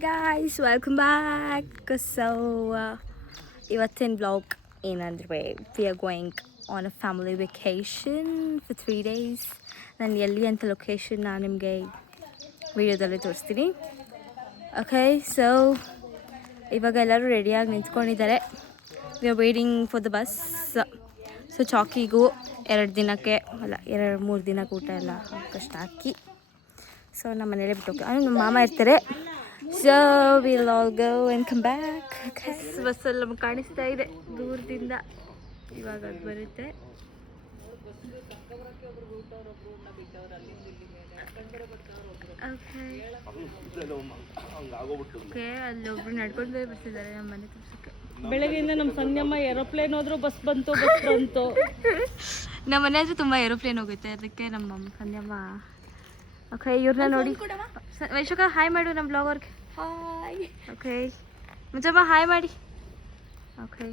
Guys, welcome back. So ಇವತ್ತಿನ blog ಏನಂದರೆ we are going on a family vacation for 3 days. ನಾನು ಎಲ್ಲಿ ಅಂತ ಲೊಕೇಶನ್ ನಾನು ನಿಮಗೆ ವಿಡಿಯೋದಲ್ಲಿ ತೋರಿಸ್ತೀನಿ. ಓಕೆ, ಸೊ ಇವಾಗ ಎಲ್ಲರೂ ರೆಡಿಯಾಗಿ ನಿಂತ್ಕೊಂಡಿದ್ದಾರೆ. We are waiting for the bus. So ಚಾಕಿಗೂ 2 ದಿನಕ್ಕೆ ಅಲ್ಲ 2-3 ದಿನಕ್ಕೆ ಊಟ ಎಲ್ಲ ಕಷ್ಟ ಹಾಕಿ ಸೊ ನಮ್ಮ ಮನೇಲೆ ಬಿಟ್ಟು ನಮ್ಮ ಮಾಮ ಇರ್ತಾರೆ. So we'll all go and come back. ಬಸ್ಸಲ್ಲಿ ನಮ್ಗೆ ಕಾಣಿಸ್ತಾ ಇದೆ ದೂರದಿಂದ, ಇವಾಗ ಅದು ಬರುತ್ತೆ. ಓಕೆ, ಅಲ್ಲೊಬ್ರು ನಡ್ಕೊಂಡು ಬರ್ತಿದ್ದಾರೆ ನಮ್ಮ ಮನೆ ತೋರ್ಸಕ್ಕೆ. ಬೆಳಗ್ಗೆಯಿಂದ ನಮ್ಮ ಸಂಧ್ಯಮ್ಮ ಏರೋಪ್ಲೇನ್ ಹೋದ್ರು ಬಸ್ ಬಂತು ನಮ್ಮ ಮನೆ ಹತ್ರ ತುಂಬ ಏರೋಪ್ಲೇನ್ ಹೋಗುತ್ತೆ, ಅದಕ್ಕೆ ನಮ್ಮ ಸಂಧ್ಯಮ್ಮ. ಓಕೆ, ಇವ್ರನ್ನ ನೋಡಿ. ವೈಶಾಖ ಹಾಯ್ ಮಾಡು ನಮ್ಮ ಬ್ಲಾಗರ್ಗೆ. ಹಾಯ್. ಓಕೆ, ಮುಂಚಮ್ಮ ಹಾಯ್ ಮಾಡಿ. Okay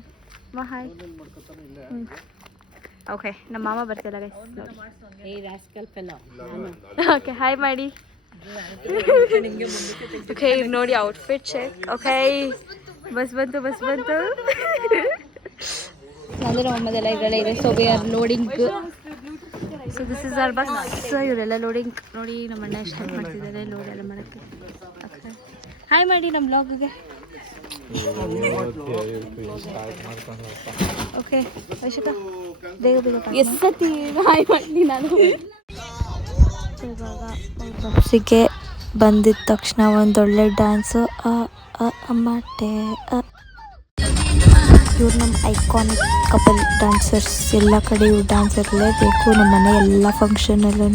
hi. ಓಕೆ, ನಮ್ಮ ಮಾಮ ಬರ್ತಿಲ್ಲ ಗೈಸ್. ಓಕೆ, ಹಾಯ್ ಮಾಡಿ. ಓಕೆ, ಈಗ ನೋಡಿ ಔಟ್ಫಿಟ್ ಚೆಕ್. ಓಕೆ, ಬಸ್ ಬಂತು ಅಂದರೆ ನಮ್ಮದೆಲ್ಲ ಇದೆಲ್ಲ ಇದೆ. So we are loading. So this is our bus. ಇವರೆಲ್ಲ ಲೋಡಿಂಗ್ ನೋಡಿ. ನಮ್ಮ ಅಣ್ಣ ಎಷ್ಟು ಹೆಲ್ಪ್ ಮಾಡ್ತಿದ್ದಾರೆ ಲೋಡ್ ಎಲ್ಲ ಮಾಡೋಕ್ಕೆ. ಓಕೆ, ಹಾಯ್ ಮಾಡಿ ನಮ್ಮ ಬ್ಲಾಗ್ಗೆ. ಓಕೆ ವೈಶಾಖ ಬೇಗ ಎಷ್ಟೊತ್ತಿ ಹಾಯ್ ಮಾಡಿ ನಾನು. ಇವಾಗ ಬಸ್ಸಿಗೆ ಬಂದಿದ್ದ ತಕ್ಷಣ ಒಂದೊಳ್ಳೆ ಡ್ಯಾನ್ಸು ಅಮ್ಮಟ್ಟೆ. ಇವ್ರು ನಮ್ಮ ಐಕಾನಿಕ್ ಕಪಲ್ ಡ್ಯಾನ್ಸರ್ಸ್. ಎಲ್ಲ ಕಡೆ ಇವ್ರು ಡ್ಯಾನ್ಸ್ ಇರಲೇಬೇಕು. ನಮ್ಮ ಮನೆ ಎಲ್ಲ ಫಂಕ್ಷನಲ್ಲೂ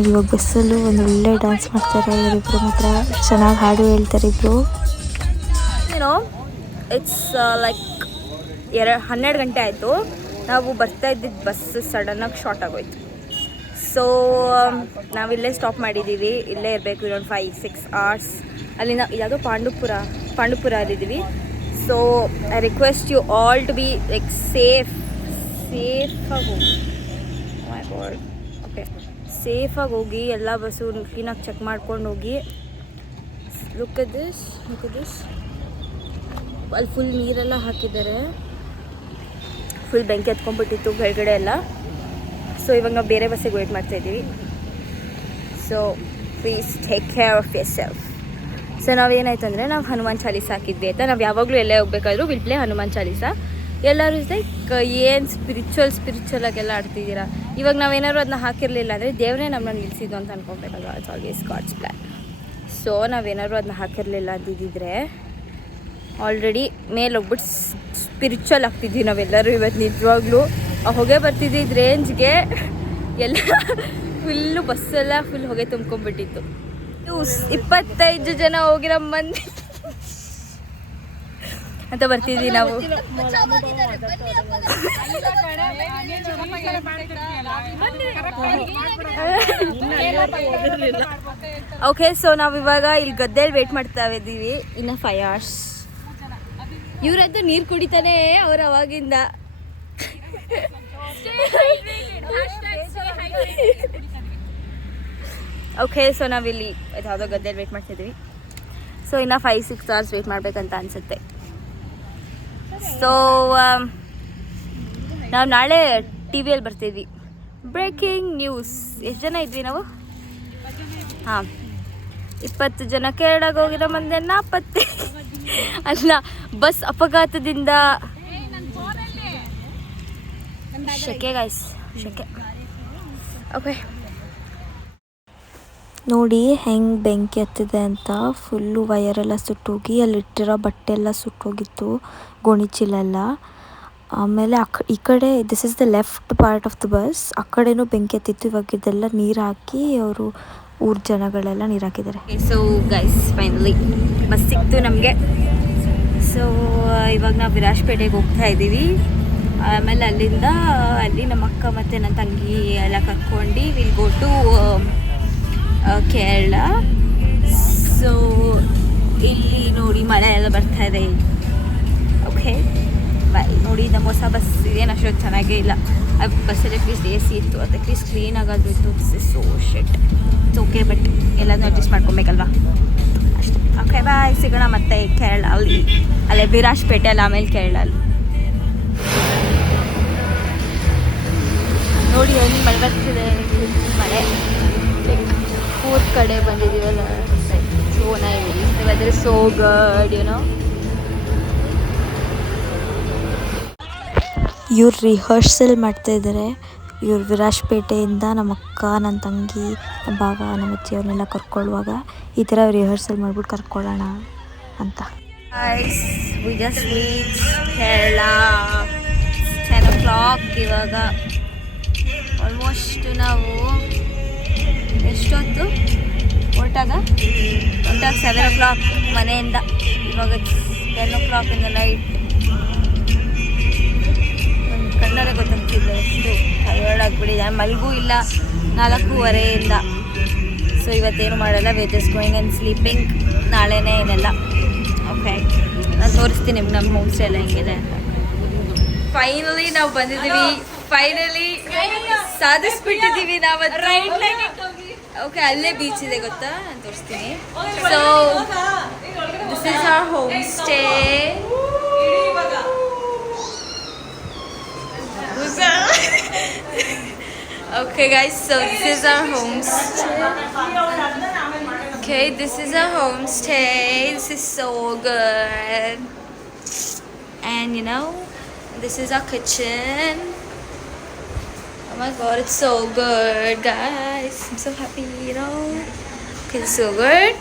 ಇವಾಗ ಬಸ್ಸಲ್ಲೂ ಒಂದು ಒಳ್ಳೆ ಡ್ಯಾನ್ಸ್ ಮಾಡ್ತಾರೆ ಇವರಿಬ್ಬರು. ಮಾತ್ರ ಚೆನ್ನಾಗಿ ಹಾಡು ಹೇಳ್ತಾರೆ ಇಬ್ಬರು. ಏನೋ ಇಟ್ಸ್ ಲೈಕ್ 12 ಗಂಟೆ ಆಯಿತು. ನಾವು ಬರ್ತಾ ಇದ್ದಿದ್ದು ಬಸ್ ಸಡನ್ನಾಗಿ ಶಾರ್ಟ್ ಆಗೋಯ್ತು. ಸೊ ನಾವಿಲ್ಲೇ ಸ್ಟಾಪ್ ಮಾಡಿದ್ದೀವಿ. ಇಲ್ಲೇ ಇರಬೇಕು ಇನ್ನೊಂದು 5-6 hours. ಅಲ್ಲಿಂದ ಯಾವುದೋ ಪಾಂಡುಪುರ ಅಲ್ಲಿದ್ದೀವಿ. So I request you all to be like ಸೇಫಾಗಿ ಹೋಗಿ. ಮೈ ಗಾಡ್. ಓಕೆ, ಸೇಫಾಗಿ ಹೋಗಿ. ಎಲ್ಲ ಬಸ್ಸು ಕ್ಲೀನಾಗಿ ಚೆಕ್ ಮಾಡ್ಕೊಂಡು ಹೋಗಿ. Look at this. ಅಲ್ಲಿ ಫುಲ್ ನೀರೆಲ್ಲ ಹಾಕಿದ್ದಾರೆ. ಫುಲ್ ಬೆಂಕಿ ಹತ್ಕೊಂಡ್ಬಿಟ್ಟಿತ್ತು ಕೆಳಗಡೆ ಎಲ್ಲ. ಸೊ ಇವಾಗ ನಾವು ಬೇರೆ ಬಸ್ಸಿಗೆ ವೇಟ್ ಮಾಡ್ತಾಯಿದ್ದೀವಿ. So please take care of yourself. So ನಾವೇನಾಯ್ತು ಅಂದರೆ ನಾವು ಹನುಮಾನ್ ಚಾಲೀಸ ಹಾಕಿದ್ವಿ ಆಯಿತಾ. ನಾವು ಯಾವಾಗಲೂ ಎಲ್ಲೇ ಹೋಗ್ಬೇಕಾದ್ರೂ ವಿಲ್ ಪ್ಲೇ ಹನುಮಾನ್ ಚಾಲೀಸ. ಎಲ್ಲರೂ ಲೈಕ್ ಏನು ಸ್ಪಿರಿಚುವಲಾಗೆಲ್ಲ ಆಡ್ತಿದ್ದೀರಾ. ಇವಾಗ ನಾವೇನಾದ್ರು ಅದನ್ನ ಹಾಕಿರಲಿಲ್ಲ ಅಂದರೆ ದೇವರೇ ನಮ್ಮನ್ನ ನಿಲ್ಲಿಸಿದ್ದು ಅಂತ ಅನ್ಕೊಬೇಕಲ್ವ. It's always God's plan. So ನಾವೇನಾದ್ರು ಅದನ್ನ ಹಾಕಿರಲಿಲ್ಲ ಅಂದಿದ್ದರೆ ಆಲ್ರೆಡಿ ಮೇಲೆ ಹೋಗ್ಬಿಟ್ಟು ಸ್ಪಿರಿಚುವಲ್ ಆಗ್ತಿದ್ವಿ ನಾವೆಲ್ಲರೂ. ಇವತ್ತು ನಿಜವಾಗ್ಲೂ ಹೊಗೆ ಬರ್ತಿದ್ದಿದ್ದು ರೇಂಜ್ಗೆ ಎಲ್ಲ ಬಸ್ಸೆಲ್ಲ ಫುಲ್ ಹೊಗೆ ತುಂಬ್ಕೊಂಡ್ಬಿಟ್ಟಿತ್ತು. 25 ಜನ ಹೋಗಿರೋ ಮಂದಿ ಅಂತ ಬರ್ತಿದ್ವಿ ನಾವು. ಓಕೆ, ಸೊ ನಾವಿವಾಗ ಇಲ್ಲಿ ಗದ್ದೆಯಲ್ಲಿ ವೇಟ್ ಮಾಡ್ತಾ ಇದ್ದೀವಿ ಇನ್ನು 5 hours. ಇವರದ್ದು ನೀರು ಕುಡಿತಾನೆ ಅವ್ರು ಅವಾಗಿಂದ. ಓಕೆ, ಸೊ ನಾವಿಲ್ಲಿ ಯಾವುದೋ ಗದ್ದೆಯಲ್ಲಿ ವೇಟ್ ಮಾಡ್ತಿದ್ದೀವಿ. ಸೊ ಇನ್ನು 5-6 hours ವೇಟ್ ಮಾಡಬೇಕಂತ ಅನಿಸುತ್ತೆ. ಸೊ ನಾವು ನಾಳೆ ಟಿ ವಿಯಲ್ಲಿ ಬರ್ತಿದ್ವಿ. Breaking news. ಎಷ್ಟು ಜನ ಇದ್ವಿ ನಾವು? ಹಾಂ, 20 ಜನ ಕೇರಳಕ್ಕೆ ಹೋಗಿರೋ ಮಂದಿ ನಾಪತ್ತೆ. ಅಲ್ಲ, ಬಸ್ ಅಪಘಾತದಿಂದ ಶೆಕೆ ಗೈಸ್, ಶೆಕೆ. ಓಕೆ, ನೋಡಿ ಹೆಂಗೆ ಬೆಂಕಿ ಹತ್ತಿದೆ ಅಂತ. ಫುಲ್ಲು ವಯರೆಲ್ಲ ಸುಟ್ಟೋಗಿ ಅಲ್ಲಿಟ್ಟಿರೋ ಬಟ್ಟೆ ಎಲ್ಲ ಸುಟ್ಟೋಗಿತ್ತು, ಗೋಣಿಚೀಲೆಲ್ಲ. ಆಮೇಲೆ ಈ ಕಡೆ this is the left part of the bus. ಆ ಕಡೆನೂ ಬೆಂಕಿ ಹತ್ತಿತ್ತು. ಇವಾಗ ಇದೆಲ್ಲ ನೀರು ಹಾಕಿ ಅವರು ಊರ ಜನಗಳೆಲ್ಲ ನೀರು ಹಾಕಿದ್ದಾರೆ. ಸೊ ಗೈಸ್ ಫೈನಲಿ ಬಸ್ ಸಿಕ್ತು ನಮಗೆ. ಸೊ ಇವಾಗ ನಾವು ವಿರಾಜಪೇಟೆಗೆ ಹೋಗ್ತಾ ಇದ್ದೀವಿ. ಆಮೇಲೆ ಅಲ್ಲಿಂದ ಅಲ್ಲಿ ನಮ್ಮ ಅಕ್ಕ ಮತ್ತು ನನ್ನ ತಂಗಿ ಎಲ್ಲ ಕರ್ಕೊಂಡು will go to Kerala. So ಇಲ್ಲಿ ನೋಡಿ ಮಳೆ ಎಲ್ಲ ಬರ್ತಾ ಇದೆ. Okay bye. ನೋಡಿ ನಮ್ಮ ಹೊಸ ಬಸ್ ಏನು ಅಷ್ಟೊಂದು ಚೆನ್ನಾಗೇ ಇಲ್ಲ. ಆ ಬಸ್ಸಲ್ಲಿ ಅಟ್ಲೀಸ್ಟ್ AC ಇತ್ತು, ಅದು ಅಟ್ಲೀಸ್ಟ್ ಕ್ಲೀನ್ ಆಗೋದು ಇತ್ತು. This is so shit. It's okay, but ಎಲ್ಲನೂ ಅಡ್ಜಸ್ಟ್ ಮಾಡ್ಕೊಬೇಕಲ್ವಾ. ಅಷ್ಟೇ. ಓಕೆ ಬಾಯ್, ಸಿಗೋಣ ಮತ್ತೆ ಕೇರಳ ಅಲ್ಲಿ, ಅಲ್ಲೇ ವಿರಾಜ್ಪೇಟೆ ಅಲ್ಲಿ, ಆಮೇಲೆ ಕೇರಳ ಅಲ್ಲಿ. ನೋಡಿ ಹೆಂಗೆ ಮಳೆ ಬರ್ತಿದೆ, ಮಳೆ ಊರ್ ಕಡೆ ಬಂದಿದ್ದೀವಲ್ಲ. So nice, weather so good, you know. ಇವ್ರು ರಿಹರ್ಸಲ್ ಮಾಡ್ತಾ ಇದ್ದಾರೆ. ಇವ್ರು ವಿರಾಜ್ಪೇಟೆಯಿಂದ ನಮ್ಮ ಅಕ್ಕ, ನನ್ನ ತಂಗಿ, ನಮ್ಮ ಭಾವ, ನಮ್ಮ ಅಜ್ಜಿ ಅವ್ರನ್ನೆಲ್ಲ ಕರ್ಕೊಳ್ಳುವಾಗ ಈ ಥರ ರಿಹರ್ಸಲ್ ಮಾಡ್ಬಿಟ್ಟು ಕರ್ಕೊಳ್ಳೋಣ ಅಂತ. We just reach Kerala. 10 o'clock ಇವಾಗ. ಆಲ್ಮೋಸ್ಟ್ ನಾವು ಎಷ್ಟೊತ್ತು ಹೊರಟಾಗ 7 o'clock ಮನೆಯಿಂದ. ಇವಾಗ 10 o'clock ಇನ್ ದ ನೈಟ್. ಕಣ್ಣಲ್ಲೇ ಗೊತ್ತಾಗ್ತಿಲ್ಲ ಎಷ್ಟು ಟಯರ್ಡ್ ಆಗಿಬಿಟ್ಟಿದೆ. ಮಲಗೂ ಇಲ್ಲ 4:15 ಸೊ ಇವತ್ತೇನು ಮಾಡಲ್ಲ, we just going and sleeping. ನಾಳೆನೇ ಏನೆಲ್ಲ. ಓಕೆ, ನಾನು ತೋರಿಸ್ತೀನಿ ನಿಮ್ಗೆ ನಮ್ಮ ಹೋಮ್ ಸ್ಟೇ ಎಲ್ಲ ಹೆಂಗಿದೆ ಅಂತ. ಫೈನಲಿ ನಾವು ಬಂದಿದ್ದೀವಿ. ಫೈನಲಿ ಸಾಧಿಸ್ಬಿಟ್ಟಿದ್ದೀವಿ ನಾವು. ಓಕೆ, ಅಲ್ಲೇ ಬೀಚ್ ಇದೆ ಗೊತ್ತಾ, ನಾನು ತೋರಿಸ್ತೀನಿ. So this is our home stay. Okay guys, so this is our homestay. Okay, this is our homestay. This is so good. And you know, this is our kitchen. Oh my god, it's so good, guys. I'm so happy, you know. Okay, it's so good.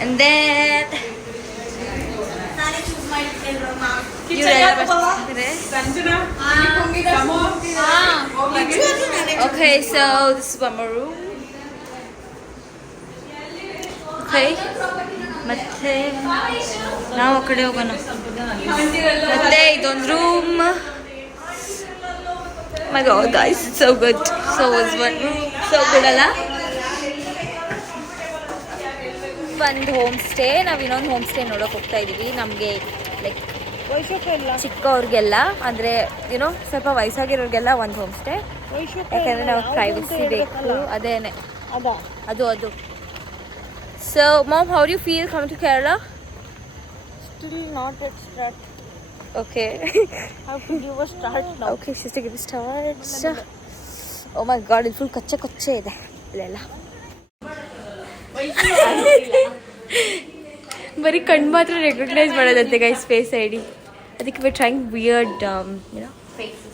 And then okay, so this is one more room. Okay, ಮತ್ತೆ ನಾವು ಆ ಕಡೆ ಹೋಗೋಣ. ಮತ್ತೆ ಇದೊಂದು room. My god guys, it's so good. So was one room, so good ಅಲ್ಲ. ಒಂದು home stay. ನಾವು ಇನ್ನೊಂದು ಹೋಮ್ ಸ್ಟೇ ನೋಡೋಕೆ ಹೋಗ್ತಾ ಇದ್ದೀವಿ. ನಮಗೆ ಲೈಕ್ ಚಿಕ್ಕವ್ರಿಗೆಲ್ಲ, ಅಂದರೆ ಏನೋ ಸ್ವಲ್ಪ ವಯಸ್ಸಾಗಿರೋರಿಗೆಲ್ಲ ಒಂದು ಹೋಮ್ ಸ್ಟೇ. ಯಾಕಂದರೆ ನಾವು ಪ್ರೈವಸಿ ಬೇಕು. ಅದೇನೆ ಅದು. So mom, how do you feel coming to Kerala? Still not yet start. Okay. Have to give a start now. Okay, she's to give a start. Oh my god, ಇದು full ಕಚ್ಚೆ ಇದೆ ಇಲ್ಲೆಲ್ಲ. ಬರೀ ಕಣ್ಣು ಮಾತ್ರ ರೆಕಗ್ನೈಸ್ ಮಾಡೋದಂತೆ ಗೈಸ್, ಫೇಸ್ ಐಡಿ. ಅದಕ್ಕೆ we trying weird faces.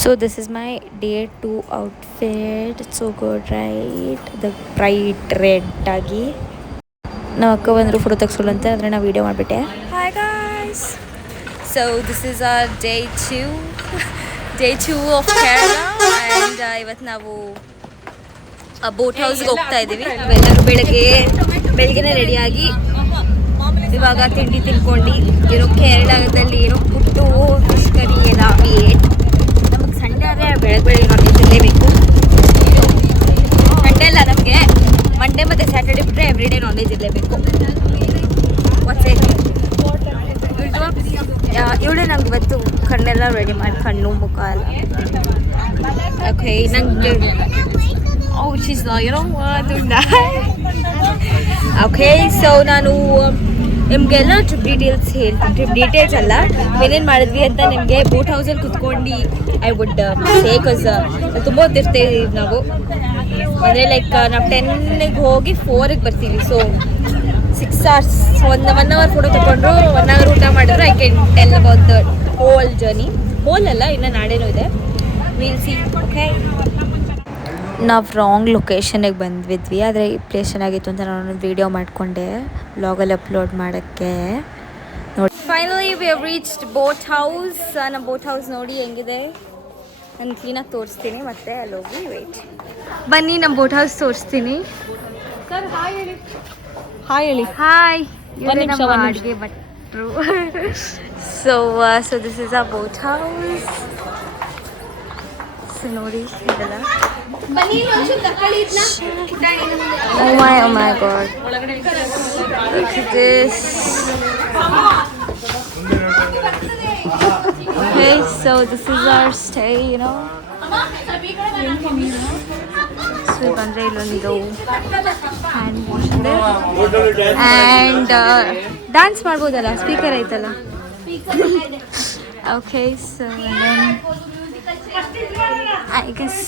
So this is my day 2 outfit. It's so good, right? The bright red ಆಗಿ ನಮ್ಮ ಅಕ್ಕ ಬಂದರು ಫೋಟೋ ತೆಗ್ಸ್ಕೊಳ್ಳಂತೆ, ಆದರೆ ನಾವು ವೀಡಿಯೋ ಮಾಡಿಬಿಟ್ಟೆ. Hi guys, so this is our day 2 of Kerala. And ಇವತ್ತು ನಾವು ಬೋಟ್ ಹೌಸ್ಗೆ ಹೋಗ್ತಾ ಇದ್ದೀವಿ. ಎಲ್ಲರೂ ಬೆಳಗ್ಗೆನೇ ರೆಡಿಯಾಗಿ ಇವಾಗ ತಿಂಡಿ ತಿನ್ಕೊಂಡು ಏನೋ ಕೇರಳದಲ್ಲಿ ಏನೋ ಪುಟ್ಟು ಫಿಶ್ ಕರಿ ಎಲ್ಲ ಏಟ್. ನಮಗೆ ಸಂಡೇ ಆದರೆ ಬೆಳಗ್ಗೆ ನಾನ್ ವೆಜ್ ಇರಲೇಬೇಕು. ಸಂಡೇ ಅಲ್ಲ, ನಮಗೆ ಮಂಡೇ ಮತ್ತು ಸ್ಯಾಟರ್ಡೆ ಬಿಟ್ಟರೆ ಎವ್ರಿ ಡೇ ನಾನ್ ವೆಜ್ ಇರಲೇಬೇಕು. ಇವಳೇ ನಂಗೆ ಇವತ್ತು ಕಣ್ಣೆಲ್ಲ ರೆಡಿ ಮಾಡಿ, ಕಣ್ಣು ಮುಖ ಎಲ್ಲ. ಓಕೆ, ನಂಗೆ she's like, you know what, do that. Okay, so ನಾನು ನಿಮಗೆಲ್ಲ ಟ್ರಿಪ್ ಡೀಟೇಲ್ಸ್ ಹೇಳ್ತೀನಿ. ಟ್ರಿಪ್ ಡೀಟೇಲ್ಸ್ ಅಲ್ಲ, ಏನೇನು ಮಾಡಿದ್ವಿ ಅಂತ ನಿಮಗೆ ಬೋಟ್ ಹೌಸಲ್ಲಿ ಕುತ್ಕೊಂಡು ಐ ವುಡ್ ಸೇ, ಬಿಕಾಸ್ ತುಂಬ ಹೊತ್ತಿರ್ತೀವಿ ನಾವು. ಅಂದರೆ ಲೈಕ್ ನಾವು 10ಗೆ ಹೋಗಿ 4ಗೆ ಬರ್ತೀವಿ. ಸೊ 6 hours, 1 hour ಫೋಟೋ ತೊಗೊಂಡ್ರು, 1 hour ಊಟ ಮಾಡಿದ್ರು. I can tell about the whole journey. Whole ಅಲ್ಲ, ಇನ್ನು ನಾಡೇನೂ ಇದೆ. Will see. ಓಕೆ, ನಾವು ರಾಂಗ್ ಲೊಕೇಶನಿಗೆ ಬಂದ್ವಿದ್ವಿ, ಆದರೆ ಈ ಪ್ಲೇಸ್ ಚೆನ್ನಾಗಿತ್ತು ಅಂತ ನಾನು ವೀಡಿಯೋ ಮಾಡಿಕೊಂಡೆ ವ್ಲಾಗಲ್ಲಿ ಅಪ್ಲೋಡ್ ಮಾಡೋಕ್ಕೆ. ನೋಡಿ, finally we have reached boat house. ನಮ್ಮ ಬೋಟ್ ಹೌಸ್ ನೋಡಿ ಹೆಂಗಿದೆ, ನಾನು ಕ್ಲೀನಾಗಿ ತೋರಿಸ್ತೀನಿ. ಮತ್ತೆ ಅಲ್ಲಿ ಹೋಗಿ ವೇಟ್ ಬನ್ನಿ, ನಮ್ಮ ಬೋಟ್ ಹೌಸ್ ತೋರಿಸ್ತೀನಿ. ಸರ್ ಹಾಯ್ ಹೇಳಿ. ಹಾಯ್ ಹೇಳಿ. ಹಾಯ್, ಒಂದು ನಿಮಿಷ, ನಮ್ಮ ಒಂದು ನಿಮಿಷ. ಅಡುಗೆ ಭಟ್ರು. So this is a boat house. So ನೋಡಿ ಇದೆಲ್ಲ. Oh my god. Look at this. Okay, so this is our stay, you know. ಬಂದರೆ ಇಲ್ಲೊಂದು ಹ್ಯಾಂಡ್ ವಾಶ್ ಇದೆ ಆ್ಯಂಡ್ ಡ್ಯಾನ್ಸ್ ಮಾಡ್ಬೋದಲ್ಲ, ಸ್ಪೀಕರ್ ಐತಲ್ಲ. Okay, so I guess.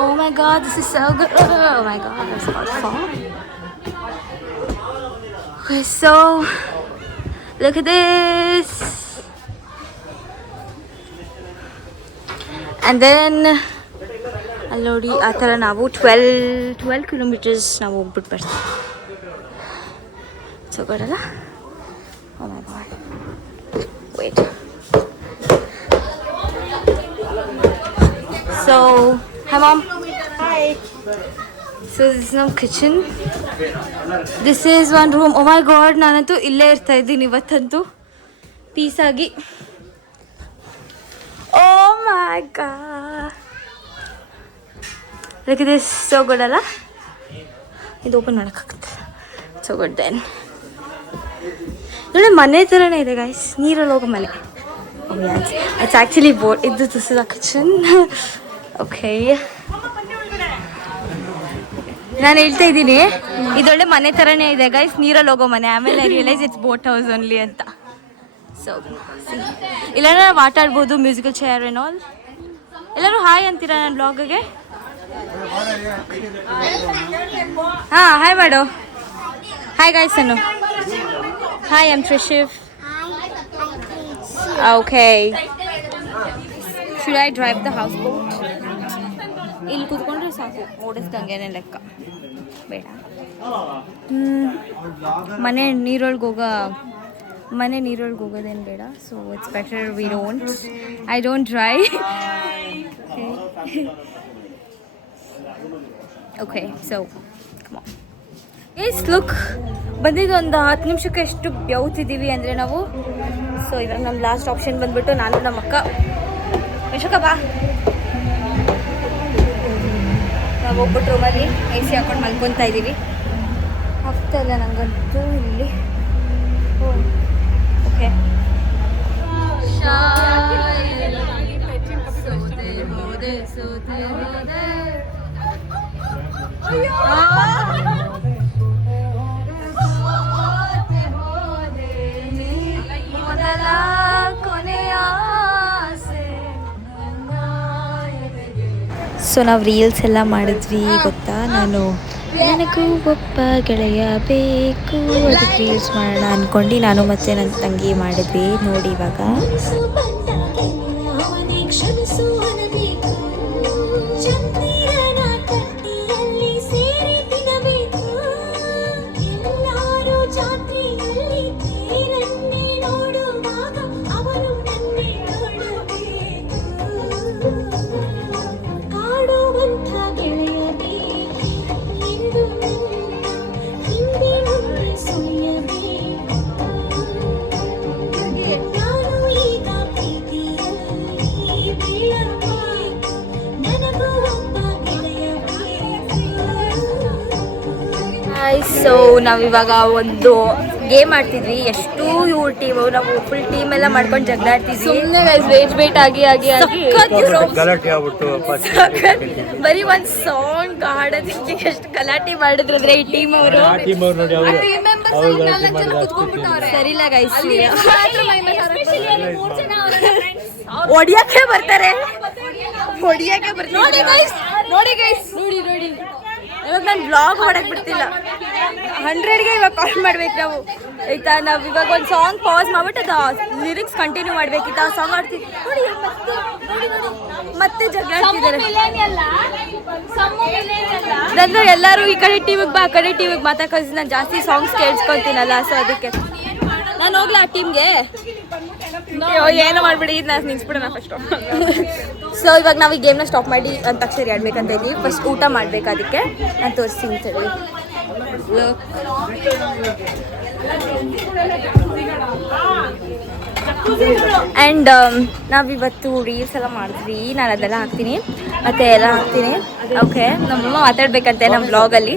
Oh my god, this is so good. Oh my god, that's about to fall. Okay, so look at this. And then ಅಲ್ಲಿ ನೋಡಿ ಆ ಥರ ನಾವು 12 ಕಿಲೋಮೀಟರ್ಸ್ ನಾವು ಹೋಗ್ಬಿಟ್ಟು ಬರ್ತೀವಿ. ಸೊ ಗೊತ್ತಲ್ಲ. Oh my god. Wait. So, hi mom. Hi. So this is now kitchen. This is one room. Oh my god, ನಾನಂತೂ ಇಲ್ಲೇ ಇರ್ತಾ ಇದ್ದೀನಿ ಇವತ್ತಂತೂ ಪೀಸ್ ಆಗಿ. Oh my god. Look at this, so good ಅಲ್ಲ? ಇದು ಓಪನ್ ಮಾಡೋಕ್ಕಾಗುತ್ತೆ. So good then. ನೋಡಿ ಮನೆ ಥರನೇ ಇದೆ ಗೈಸ್, ನೀರಲ್ಲಿ ಹೋಗೋ ಮನೆ. Oh yes, it's actually boat. This is a kitchen. Okay. ನಾನು ಹೇಳ್ತಾ ಇದ್ದೀನಿ ಇದೊಳ್ಳೆ ಮನೆ ಥರನೇ ಇದೆ ಗೈಸ್, ನೀರಲ್ಲಿ ಹೋಗೋ ಮನೆ. ಆಮೇಲೆ realise it's boat house only ಅಂತ. ಸೊ ಇಲ್ಲ ನಾವು ಆಟ ಆಡ್ಬೋದು, ಮ್ಯೂಸಿಕಲ್ ಚೇರ್ ಆ್ಯಂಡ್ ಆಲ್. ಎಲ್ಲರೂ ಹಾಯ್ ಅಂತೀರಾ ನನ್ನ ಬ್ಲಾಗ್ಗೆ? ಹಾಂ ಹಾಯ್ ಮಾಡು. ಹಾಯ್ ಗೈಸ್ ಅನ್ನು. Hi I'm Trishiv. Okay, should I drive the house boat? ಇಲ್ಲಿ ಕೂತ್ಕೊಂಡ್ರೆ ಸಾಕು, ಓಡಿಸ್ದಂಗೆನೆ ಲೆಕ್ಕ, ಬೇಡ. ಮನೆ ನೀರೊಳಗೆ ಹೋಗೋದೇನು ಬೇಡ. So it's better I don't drive. Okay, so come on guys, look ಬಂದಿದ್ದು ಒಂದು 10 ನಿಮಿಷಕ್ಕೆ ಎಷ್ಟು ಬೆವ್ತಿದ್ದೀವಿ ಅಂದರೆ ನಾವು. ಸೊ ಇವಾಗ ನಮ್ಮ ಲಾಸ್ಟ್ ಆಪ್ಷನ್ ಬಂದುಬಿಟ್ಟು ನಾನು ನಮ್ಮ ಅಕ್ಕ ಯಶೋಕ ಬಾ. ನಾವು ಹೋಗ್ಬಿಟ್ಟು ರೂಮಲ್ಲಿ AC ಹಾಕೊಂಡು ಮಲ್ಕೊತಾ ಇದ್ದೀವಿ. ಆಗ್ತಾ ಇಲ್ಲ ನನಗಂತೂ ಇಲ್ಲಿ. ಓಕೆ, ಸೊ ನಾವು ರೀಲ್ಸ್ ಎಲ್ಲ ಮಾಡಿದ್ವಿ ಗೊತ್ತಾ. ನನಗೂ ಒಬ್ಬ ಗೆಳೆಯ ಬೇಕು, ಅದಕ್ಕೆ ರೀಲ್ಸ್ ಮಾಡೋಣ ಅಂದ್ಕೊಂಡು ನಾನು ಮತ್ತು ನನ್ನ ತಂಗಿ ಮಾಡಿದ್ವಿ. ನೋಡಿ ಇವಾಗ ಸೊ ನಾವಿವಾಗ ಒಂದು ಗೇಮ್ ಆಡ್ತಿದ್ವಿ. ಎಷ್ಟು ಇವ್ರ ಟೀಮು, ನಾವು ಫುಲ್ ಟೀಮ್ ಎಲ್ಲ ಮಾಡ್ಕೊಂಡು ಜಗ್ದಾಡ್ತಿದ್ವಿ. ಸುಮ್ಮನೆ ಗೈಸ್ ವೇಟ್ ಆಗಿ ಬರೀ ಒಂದು ಸಾಂಗ್ ಹಾಡೋದಕ್ಕೆ ಎಷ್ಟು ಗಲಾಟೆ ಮಾಡಿದ್ರಂದ್ರೆ ಈ ಟೀಮ್ ಅವರು. ಸರಿಲ್ಲ ಗೈಸ್, ಹೊಡಿಯಕ್ಕೆ ಬರ್ತಾರೆ. ನೋಡಿ ಗೈಸ್, ನೋಡಿ ಇವಾಗ ನಾನು ಬ್ಲಾಗ್ ಮಾಡಕ್ ಬಿಡ್ತಿಲ್ಲ. 100ಗೆ ಇವಾಗ ಕಾಲ್ ಮಾಡ್ಬೇಕು ನಾವು, ಆಯ್ತಾ? ನಾವು ಇವಾಗ ಒಂದು ಸಾಂಗ್ ಪಾಸ್ ಮಾಡ್ಬಿಟ್ಟು ಅದು ಲಿರಿಕ್ಸ್ ಕಂಟಿನ್ಯೂ ಮಾಡ್ಬೇಕಿತ್ತು. ಆ ಸಾಂಗ್ ಆಡ್ತೀವಿ ನೋಡಿ, ಮತ್ತೆ ಜಗಳ ಆಡ್ತಿದ್ದಾರೆ. ನನ್ನ ಎಲ್ಲರೂ ಈ ಕಡೆ ಟಿವಿಗೆ ಬಾ, ಆ ಕಡೆ ಟಿವಿಗೆ ಮಾತಾಡ್ಕೊಳ್ಸಿ. ನಾನು ಜಾಸ್ತಿ ಸಾಂಗ್ಸ್ ಕೇಳಿಸ್ಕೊತೀನಲ್ಲ, ಸೊ ಅದಕ್ಕೆ ನಾನು ಹೋಗ್ಲಾ ಆ ಟೀಮ್ಗೆ. ಏನೋ ಮಾಡ್ಬಿಡಿ, ನಾನು ನಿಲ್ಸ್ಬಿಡೋಣ ಫಸ್ಟ್. ಸೊ ಇವಾಗ ನಾವು ಈ ಗೇಮ್ನ ಸ್ಟಾಪ್ ಮಾಡಿ ಅಂತಾಕ್ಷರಿ ಆಡ್ಬೇಕಂತ ಇದ್ದೀವಿ. ಫಸ್ಟ್ ಊಟ ಮಾಡ್ಬೇಕು, ಅದಕ್ಕೆ ನಾನು ತೋರಿಸ್ತೀನಿ ಅಂತೇಳಿ. ಆ್ಯಂಡ್ ನಾವಿವತ್ತು ರೀಲ್ಸ್ ಎಲ್ಲ ಮಾಡಿದ್ವಿ. ನಾನು ಅದೆಲ್ಲ ಹಾಕ್ತೀನಿ, ಮತ್ತೆ ಎಲ್ಲ ಹಾಕ್ತೀನಿ. ಓಕೆ, ನಮ್ಮಮ್ಮ ಮಾತಾಡ್ಬೇಕಂತೆ ನಮ್ಮ ಬ್ಲಾಗಲ್ಲಿ.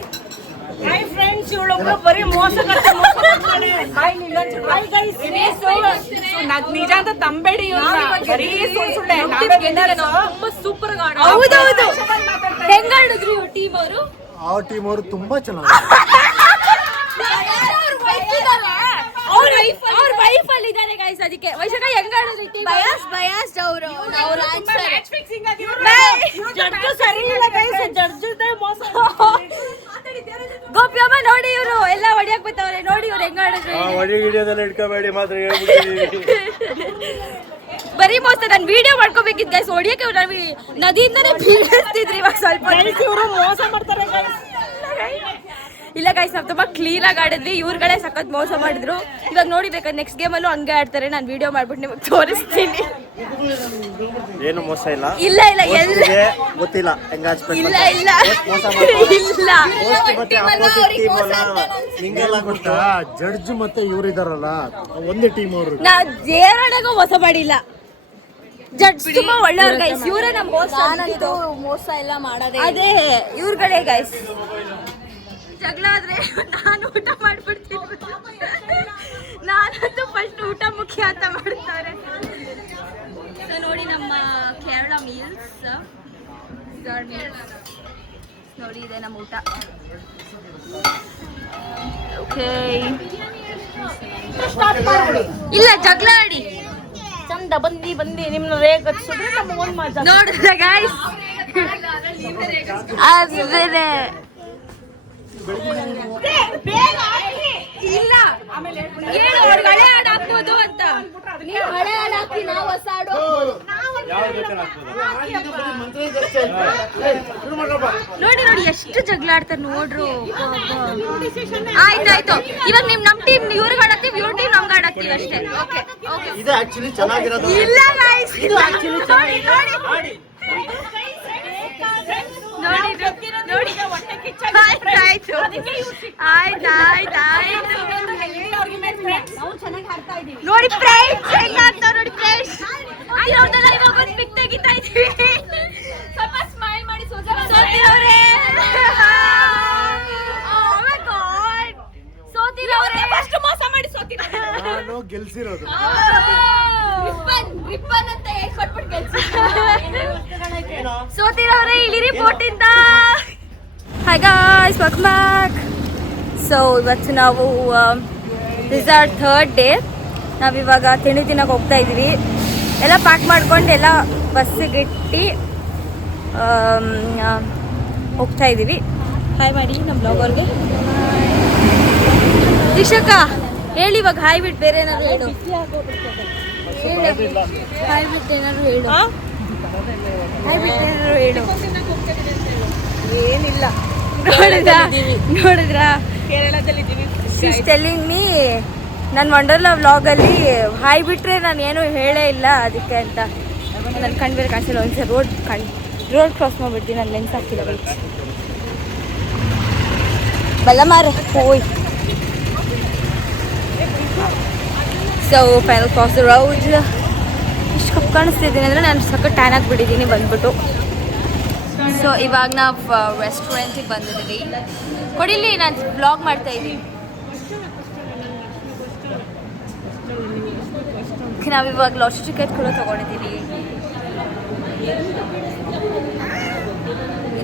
ಬರೀ ಮೋಸ ನಿಜ ಅಂತ ತಂಬೇಡಿ ಬರೀ ಸೂಪರ್ ಹೌದೌದು ಹೆಂಗಾಡಿದ್ರು ಟೀಮ್ ಅವರು ಆ ಟೀಮ್ ಅವರು ತುಂಬಾ ಚೆನ್ನಾಗಿ ಅವ್ರ ವೈಫ್ ಅಲ್ಲಿ ಇದ್ದಾರೆ ಗೈಸ್. ಅದಕ್ಕೆ ವೈಶಾಖ ಹೆಂಗಾಡಿದ್ರು ಟೀಮ್ ಬಯಾಸ್ ಅವರು ಸರಿ ಇಲ್ಲ ಗೈಸ್. ಗೋಪಿಯಮ್ಮ ನೋಡಿ ಇವರು ಎಲ್ಲ ಹೊಡಿಯಕ್ ಬತ್ತವ್ರೆ. ನೋಡಿ ಇವ್ರು ಹೆಂಗಾಡಿದ್ರು ವಿಡಿಯೋದಲ್ಲಿ ಇಟ್ಕೋಬೇಡಿ ಮಾತ್ರ ಹೇಳ್ಬಿಟ್ಟಿದ್ದೀವಿ. ಬರೀ ಮೋಸ. ನಾನು ವಿಡಿಯೋ ಮಾಡ್ಕೋಬೇಕಿದ್ ಗೈಸ್. ಹೊಡಿಯಕ್ಕೆ ನಾವು ನದಿಯಿಂದನೇ ಬೀಳಿಸ್ತಿದ್ರಿ ಇವಾಗ ಸ್ವಲ್ಪ. ಇವರು ಮೋಸ ಮಾಡ್ತಾರೆ ಇಲ್ಲ ಗೈಸ್, ನಾವು ತುಂಬಾ ಕ್ಲೀನ್ ಆಗಿ ಆಡಿದ್ವಿ. ಇವ್ರುಗಳೇ ಸಖತ್ ಮೋಸ ಮಾಡಿದ್ರು. ಇವಾಗ ನೋಡಿ ಬೇಕಾದ್ರೆ ನೆಕ್ಸ್ಟ್ ಗೇಮ್ ಅಲ್ಲೂ ಹಂಗೆ ಆಡ್ತಾರೆ. ನಾನು ವಿಡಿಯೋ ಮಾಡ್ಬಿಟ್ಟು ನಿಮಗೆ ತೋರಿಸ್ತೀನಿ. ಏನು ಮೋಸ ಇಲ್ಲ ಇಲ್ಲ ಇಲ್ಲ ಎಲ್ಲ ಗೊತ್ತಿಲ್ಲ ಇಲ್ಲ ಇಲ್ಲ ಇಲ್ಲ ನಿಂಗೆಲ್ಲ ಗೊತ್ತಾ ಜಡ್ಜ್ ಮತ್ತೆ ಇವ್ರಿದಾರಲ್ಲ ಒಂದೇ ಟೀಮ್ ಅವರು. ನಾ ಜೇರಡಗೂ ಮೋಸ ಮಾಡಿಲ್ಲ. ಜಡ್ಜ್ ತುಂಬಾ ಒಳ್ಳೆಯವ್ರ ಗೈಸ್. ಇವರೇ ನಮ್ಮ ಮೋಸ ಎಲ್ಲ ಮಾಡೋದೇ. ಅದೇ ಇವ್ರುಗಳೇ ಗೈಸ್. ಜಗಳ ಆದ್ರೆ ನಾನು ಊಟ ಮಾಡ್ಬಿಡ್ತೀನಿ. ನಾನಂತೂ ಫಸ್ಟ್ ಊಟ ಮುಖ್ಯ ಅಂತ ಮಾಡ್ತಾರೆ. ಸೊ ನೋಡಿ ನಮ್ಮ ಕೇರಳ ಮೀಲ್ಸ್ ನೋಡಿ, ಇದೆ ನಮ್ಮ ಊಟ. ಓಕೆ, ಇಲ್ಲ ಜಗಳ ಆಡಿ ಚಂದ ಬಂದಿ ನಿಮ್ನ ರೇಗ್ ಹಚ್ಚಿದ್ರೆ ನಮ್ಮ ಒಂದ್ ಮಾತು ನೋಡಿದ್ರೆ ಗೈಸ್. ಇಲ್ಲ ಹೇಳು ಅವ್ರಿಗೆ ಹಳೆ ಹಾಡು ಹಾಕ್ಬೋದು ಅಂತ. ನೀವು ಹಳೆ ಹಾಡು ಹಾಕಿ, ನಾವು ಹೊಸ ಹಾಡು. ನೋಡಿ ನೋಡಿ ಎಷ್ಟು ಜಗಳ ಆಡ್ತಾರೆ ನೋಡ್ರು. ಆಯ್ತಾಯ್ತು, ಇವಾಗ ನಮ್ ಟೀಮ್ ಇವ್ರಿಗೆ ಆಡತ್ತೀವಿ, ಇವ್ರ ಟೀಮ್ ನಮ್ಗೆ ಆಡತ್ತೀವಿ ಅಷ್ಟೇ. Okay okay. ಇದು ಆಕ್ಚುಲಿ ಚೆನ್ನಾಗಿರೋದು. ಇಲ್ಲ ಗೈಸ್, ಇಲ್ಲ ಆಕ್ಚುಲಿ ಚೆನ್ನಾಗಿರೋದು. ನೋಡಿ ಆಯ್ತಾಯ್ತು ನೋಡಿ ಫ್ರೆಂಡ್ಸ್ ಹೆಂಗಾಗ್ತಾವ ನೋಡಿ ಫ್ರೆಂಡ್ಸ್. ಅವ್ರದೆಲ್ಲ ಇವಾಗ ಒಂದು ಪಿಕ್ ತೆಗಿತಾ ಇದ್ದೀವಿ. ಸ್ವಲ್ಪ ಸ್ಮೈಲ್ ಮಾಡಿ ಸೋತಿರವ್ರೆ. ಸೋತಿರವ್ರೆ ಫಸ್ಟ್ ಮೋಸ ಮಾಡಿ ಸೋತಿರವ್ರೆ. ನಾನು ಗೆಲ್ಸಿರೋದು. ರಿಪ್ಪನ್ ಅಂತ ಹೇಳ್ಕೊಟ್ಬಿಟ್ಟು ಸೋತಿರವ್ರೆ. ಇಳಿರಿ ಬೋಟಿಂದ. Hi guys, welcome back. So ಇವತ್ತು ನಾವು ದಿಸ್ ಆರ್ ಥರ್ಡ್ ಡೇ. ನಾವಿವಾಗ ತಿಂಡಿ ತಿನ್ನೋಕೆ ಹೋಗ್ತಾ ಇದ್ದೀವಿ. ಎಲ್ಲ ಪ್ಯಾಕ್ ಮಾಡ್ಕೊಂಡು ಎಲ್ಲ ಬಸ್ಸಿಗೆ ಇಟ್ಟು ಹೋಗ್ತಾ ಇದ್ದೀವಿ. ಹಾಯ್ ಮಾಡಿ ನಮ್ಮ ಬ್ಲಾಗರ್ಗೆ. ದಿಶಕ್ಕ ಹೇಳಿ ಇವಾಗ ಹಾಯ್ ಬಿಟ್ಟು ಬೇರೆ ಏನಾದ್ರು ಹೇಳು. ಹಾಯ್ ಬಿಟ್ಟು ಏನಾದ್ರು ಹೇಳು. ಹಾಯ್ ಬಿಟ್ಟು ಏನಾದ್ರು ಹೇಳು. ಏನಿಲ್ಲ. ನೋಡಿದ್ರಾ ಕೇರಳದಲ್ಲಿದ್ದೀವಿ. ಶೀಸ್ ಟೆಲ್ಲಿಂಗ್ ಮೀ ನನ್ನ ವಂಡರ್ಲಾ ವ್ಲಾಗಲ್ಲಿ ಹಾಯ್ ಬಿಟ್ರೆ ನಾನು ಏನೂ ಹೇಳೇ ಇಲ್ಲ ಅದಕ್ಕೆ ಅಂತ. ನನ್ನ ಕಣ್ಣು ಬೇರೆ ಕಾಣಿಸಿಲ್ಲ. ಒಂದ್ಸರಿ ರೋಡ್ ಕ್ರಾಸ್ ಮಾಡಿಬಿಡ್ತೀನಿ. ನಾನು ಲೆನ್ಸ್ ಹಾಕಿಲ್ಲ ಬೈಕ್ ಬಲ್ಲ ಮಾರೆ ಹೋಯ್. So final cross the road. ಇಷ್ಟು ಕಪ್ ಕಾಣಿಸ್ತಿದ್ದೀನಿ ಅಂದರೆ ನಾನು ಸಖತ್ ಟ್ಯಾನ್ ಆಗಿಬಿಟ್ಟಿದ್ದೀನಿ ಬಂದ್ಬಿಟ್ಟು. ಸೊ ಇವಾಗ ನಾವು ರೆಸ್ಟೋರೆಂಟಿಗೆ ಬಂದಿದ್ದೀವಿ. ಕೊಡಿಲಿ, ನಾನು ಬ್ಲಾಗ್ ಮಾಡ್ತಾ ಇದ್ದೀನಿ. ನಾವಿವಾಗ ಲಾಟ್ರಿ ಟಿಕೆಟ್ ಕೂಡ ತೊಗೊಂಡಿದ್ದೀವಿ.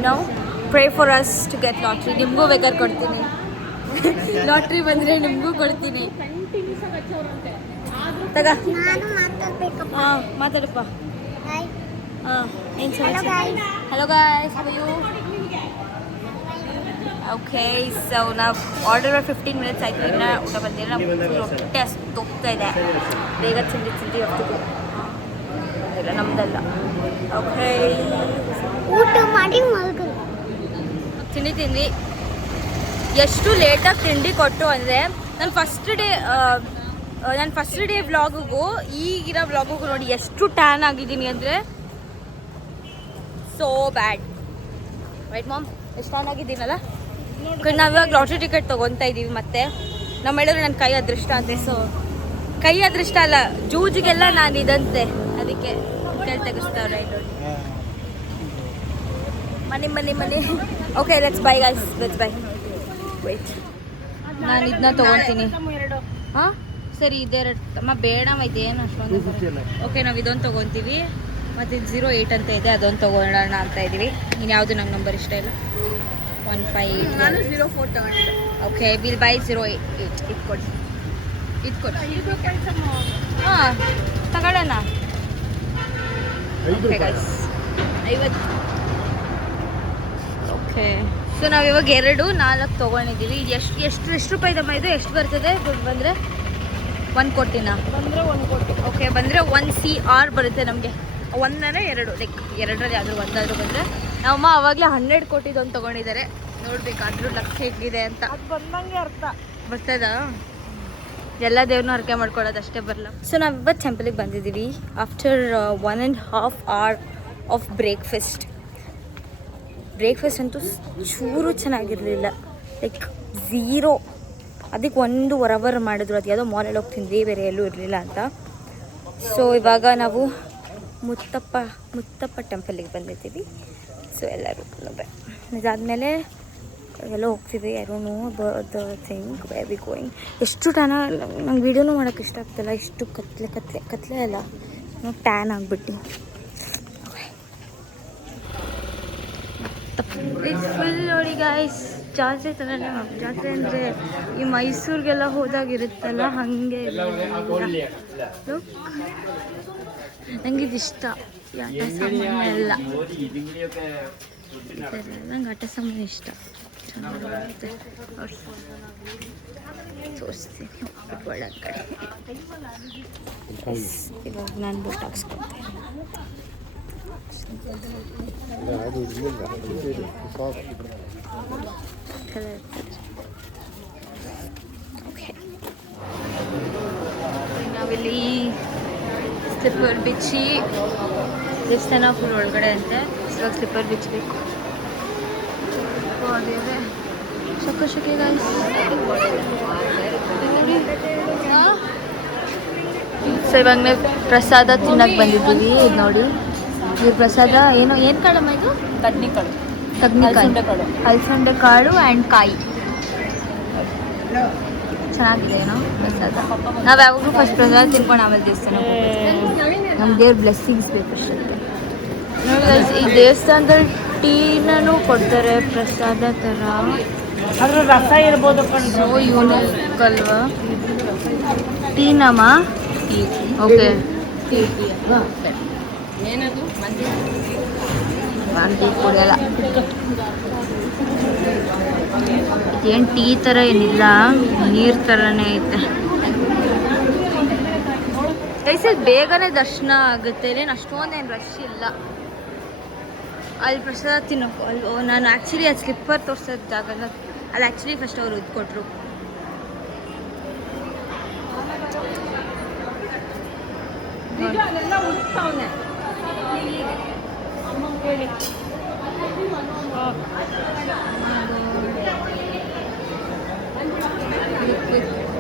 ನಾವು pray for us to get lottery. ನಿಮಗೂ ಬೇಕಾದ್ರೆ ಕೊಡ್ತೀನಿ. ಲಾಟ್ರಿ ಬಂದರೆ ನಿಮಗೂ ಕೊಡ್ತೀನಿ. ತಗ ಹಾಂ ಮಾತಾಡಪ್ಪ. ಹಾಂ ಏನು ಸಮಾಚಾರ? Hello guys, how are you? Okay, so ನಾವು ಆರ್ಡರ್ 15 ಮಿನಿಟ್ಸ್ ಆಯಿತು. ಇನ್ನು ಊಟ ಬಂದಿಲ್ಲ. ನಮ್ಮ ಹೊಟ್ಟೆ ಅಷ್ಟು ಹೋಗ್ತಾ ಇದೆ. ಬೇಗ ತಿಂಡಿ ಹೋಗ್ತಿದ್ವಿ. ಇಲ್ಲ ನಮ್ದಲ್ಲ. ಓಕೆ, ಊಟ ಮಾಡಿ ಮಲ್ಕೊಂಡು ತಿಂಡಿ ಎಷ್ಟು ಲೇಟಾಗಿ ತಿಂಡಿ ಕೊಟ್ಟು ಅಂದರೆ ನನ್ನ ಫಸ್ಟ್ ಡೇ ವ್ಲಾಗಿಗೂ ಈಗಿರೋ ವ್ಲಾಗಿಗೂ ನೋಡಿ ಎಷ್ಟು ಟ್ಯಾನ್ ಆಗಿದ್ದೀನಿ ಅಂದರೆ ಸೋ ಬ್ಯಾಡ್. Right mom? ಎಷ್ಟು ಟ್ಯಾನ್ ಆಗಿದ್ದೀನಲ್ಲ. ನಾವಿವಾಗ ಲಾಟ್ರಿ ಟಿಕೆಟ್ ತೊಗೊತಾ ಇದ್ದೀವಿ. ಮತ್ತೆ ನಮ್ಮ ಹೇಳಿದ್ರು ನನ್ನ ಕೈ ಅದೃಷ್ಟ ಅಂತೆ. ಸೊ ಕೈ ಅದೃಷ್ಟ ಅಲ್ಲ, ಜೂಜಿಗೆಲ್ಲ ನಾನು ಇದಂತೆ. ಅದಕ್ಕೆ ಕೈ ತೆಗಿಸ್ತಾವ್ರೆ ನೋಡಿ. Money. Okay, let's bye guys, let's bye. Wait ನಾನು ಇದನ್ನ ತೊಗೊತೀನಿ. ಹಾಂ ಸರಿ, ಇದೆರಡು ಅಮ್ಮ ಬೇಡ ಇದು ಏನು ಅಷ್ಟೊಂದು. ಓಕೆ, ನಾವು ಇದೊಂದು ತೊಗೊತೀವಿ. ಮತ್ತು ಇದು 08 ಅಂತ ಇದೆ, ಅದೊಂದು ತೊಗೊಳ್ಳೋಣ ಅಂತ ಇದ್ದೀವಿ. ಇನ್ನು ಯಾವುದು ನಂಗೆ ನಂಬರ್ ಇಷ್ಟ ಇಲ್ಲ. 158. ನಾನು 04 ತೊಗೊಂಡಿದ್ದೆ. Okay, will buy 08. ಇದು ಕೊಡಿ, ಇದು ಕೊಡಿ. ಹಾಂ ತಗೊಳ್ಳೋಣ. Okay guys, 50. ಓಕೆ, ಸೊ ನಾವು ಇವಾಗ 4 ತೊಗೊಂಡಿದ್ದೀವಿ. ಎಷ್ಟು ರೂಪಾಯಿದಮ್ಮ ಇದು? ಎಷ್ಟು ಬರ್ತದೆ ಬಂದರೆ? 1 ಕೋಟಿನ ಬಂದರೆ 1 ಕೋಟಿ. ಓಕೆ, ಬಂದರೆ 1 CR ಬರುತ್ತೆ ನಮಗೆ. 1 2 ಲೈಕ್ 2ರಲ್ಲಿ ಯಾವ್ದಾದ್ರು ಒಂದಾದರೂ ಬಂದರೆ. ನಮ್ಮಮ್ಮ ಅವಾಗಲೇ 12 ಕೋಟಿದೊಂದು ತೊಗೊಂಡಿದ್ದಾರೆ. ನೋಡ್ಬೇಕಾದ್ರೂ ಲಕ್ಷ ಹೇಗಿದೆ ಅಂತ. ಅದು ಬಂದಂಗೆ ಅರ್ಥ ಬರ್ತದ. ಎಲ್ಲ ದೇವ್ರನ್ನೂ ಹರಕೆ ಮಾಡ್ಕೊಳ್ಳೋದು ಅಷ್ಟೇ ಬರಲ್ಲ. ಸೊ ನಾವು ಇವತ್ತು ಟೆಂಪಲಿಗೆ ಬಂದಿದ್ದೀವಿ ಆಫ್ಟರ್ 1.5 hour ಆಫ್ ಬ್ರೇಕ್ಫಾಸ್ಟ್ ಅಂತೂ ಚೂರು ಚೆನ್ನಾಗಿರಲಿಲ್ಲ. ಲೈಕ್ 0. ಅದಕ್ಕೆ 1.5 hour ಮಾಡಿದ್ರು. ಅದು ಯಾವುದೋ ಮಾಲಲ್ಲಿ ಹೋಗಿ ತಿಂದ್ವಿ, ಬೇರೆ ಎಲ್ಲೂ ಇರಲಿಲ್ಲ ಅಂತ. ಸೊ ಇವಾಗ ನಾವು ಮುತ್ತಪ್ಪ ಟೆಂಪಲಿಗೆ ಬಂದಿದ್ದೀವಿ. ಸೊ ಎಲ್ಲರೂ ಇದಾದಮೇಲೆ ಎಲ್ಲೋ ಹೋಗ್ತೀವಿ. ಯಾರೋ know the thing where we going. ಎಷ್ಟು ನಂಗೆ ವೀಡಿಯೋನೂ ಮಾಡೋಕ್ಕೆ ಇಷ್ಟ ಆಗ್ತಿಲ್ಲ. ಇಷ್ಟು ಕತ್ಲೆ ಅಲ್ಲ, ಟ್ಯಾನ್ ಆಗಿಬಿಟ್ಟು ಫುಲ್ ನೋಡಿ ಗಾಯ್ಸ್. ಜಾತ್ರೆ ಥರನೇ. ಜಾತ್ರೆ ಅಂದರೆ ಈ ಮೈಸೂರಿಗೆಲ್ಲ ಹೋದಾಗಿರುತ್ತಲ್ಲ, ಹಾಗೆ ನನಗಿದಿಷ್ಟ. ಈ ಆಟ ಸಾಮಾನು ಎಲ್ಲ, ನಂಗೆ ಆಟ ಸಾಮಾನು ಇಷ್ಟ. ಚೆನ್ನಾಗಿರುತ್ತೆ. ತೋರಿಸ್ತೀನಿ ಒಳಗೆ ಕಡೆ. ಇವಾಗ ನಾನು ಬುಟ್ ಹಾಕ್ಸ್ಕೊತೀನಿ. ಓಕೆ, ನಾವಿಲ್ಲಿ ಸ್ಲಿಪ್ಪರ್ ಬಿಚ್ಚಿ ದೇವಸ್ಥಾನ ಫುಲ್ ಒಳಗಡೆ ಅಂತೆ. ಇವಾಗ ಸ್ಲಿಪ್ಪರ್ ಬಿಚ್ಚಬೇಕು. ಅದೇ ಸೊಕ್ಕೆ ಗಾಯ್ಸ್. ಸೊ ಇವಾಗ ಪ್ರಸಾದ ತಿನ್ನಕ್ಕೆ ಬಂದಿದ್ದೀವಿ. ಇದು ನೋಡಿ, ಈ ಪ್ರಸಾದ ಏನು ಕಾಳಮ್ಮ ಇದು? ತಗ್ನಿಕಾಳು, ಅಲಸಂಡೆ ಕಾಳು ಆ್ಯಂಡ್ ಕಾಯಿ. ಚೆನ್ನಾಗಿದೆ ಏನೋ ಪ್ರಸಾದ. ನಾವು ಯಾವಾಗಲೂ ಫಸ್ಟ್ ಪ್ರಸಾದ ತಿನ್ಕೊಂಡು ಆಮೇಲೆ ದೇವಸ್ಥಾನ ನಮ್ಗೆ ದೇವ್ರ ಬ್ಲೆಸ್ಸಿಂಗ್ಸ್ ಬೇಕಷ್ಟೇ. ಈ ದೇವಸ್ಥಾನದಲ್ಲಿ ಟೀನೂ ಕೊಡ್ತಾರೆ ಪ್ರಸಾದ ಥರ. ಅದ್ರ ರಸ ಇರ್ಬೋದು. ಸೊ ಯೂನಿಕ್ ಅಲ್ವಾ ಟೀನಮ್ಮ? ಓಕೆ, ನಾನು ಟೀ ಕುಡಿಯಲ್ಲ. ಏನು ಟೀ ಥರ ಏನಿಲ್ಲ, ನೀರು ಥರನೇ ಐತೆ. ಕೈಸಲ್ಲಿ ಬೇಗನೆ ದರ್ಶನ ಆಗುತ್ತೆ. ಏನು ಅಷ್ಟೊಂದೇನು ರಶ್ ಇಲ್ಲ. ಅಲ್ಲಿ ಪ್ರಸಾದ ತಿನ್ನೋಕು ನಾನು ಆ್ಯಕ್ಚುಲಿ ಅದು ಸ್ಲಿಪ್ಪರ್ ತೋರಿಸೋದು ಜಾಗಲ್ಲ. ಅಲ್ಲಿ ಆ್ಯಕ್ಚುಲಿ ಫಸ್ಟ್ ಅವ್ರು ಇದು ಕೊಟ್ಟರು.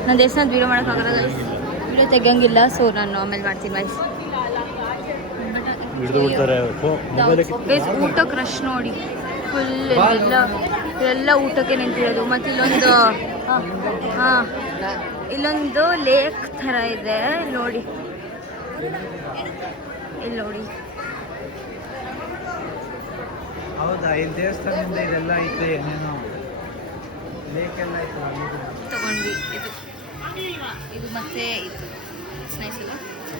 ನಾನು ದೇವಸ್ಥಾನದ ವೀಡಿಯೋ ಮಾಡೋಕ್ಕಾಗಲ್ಲ ಗೈಸ್, ವೀಡಿಯೋ ತೆಗಿಯಂಗಿಲ್ಲ. ಸೊ ನಾನು ಆಮೇಲೆ ಮಾಡ್ತೀನಿ ವೈಸ್. ಗೈಸ್ ಊಟಕ್ಕೆ ರಶ್ ನೋಡಿ ಫುಲ್. ಎಲ್ಲ ಊಟಕ್ಕೆ ನಿಂತಿರೋದು. ಮತ್ತು ಇಲ್ಲೊಂದು ಲೇಕ್ ಥರ ಇದೆ ನೋಡಿ. ಇಲ್ಲಿ ನೋಡಿ, ಹೌದಾ? ಇಲ್ಲಿ ದೇವಸ್ಥಾನದಿಂದ ಇದೆಲ್ಲ ಐತೆ, ಏನೇನೋ ಲೇಕ್ ಎಲ್ಲ ಐತೆ. ತಗೊಂಡ್ವಿ ಇದು ಮತ್ತೆ ಇದು ನೈಸ್ ಅಲ್ಲ.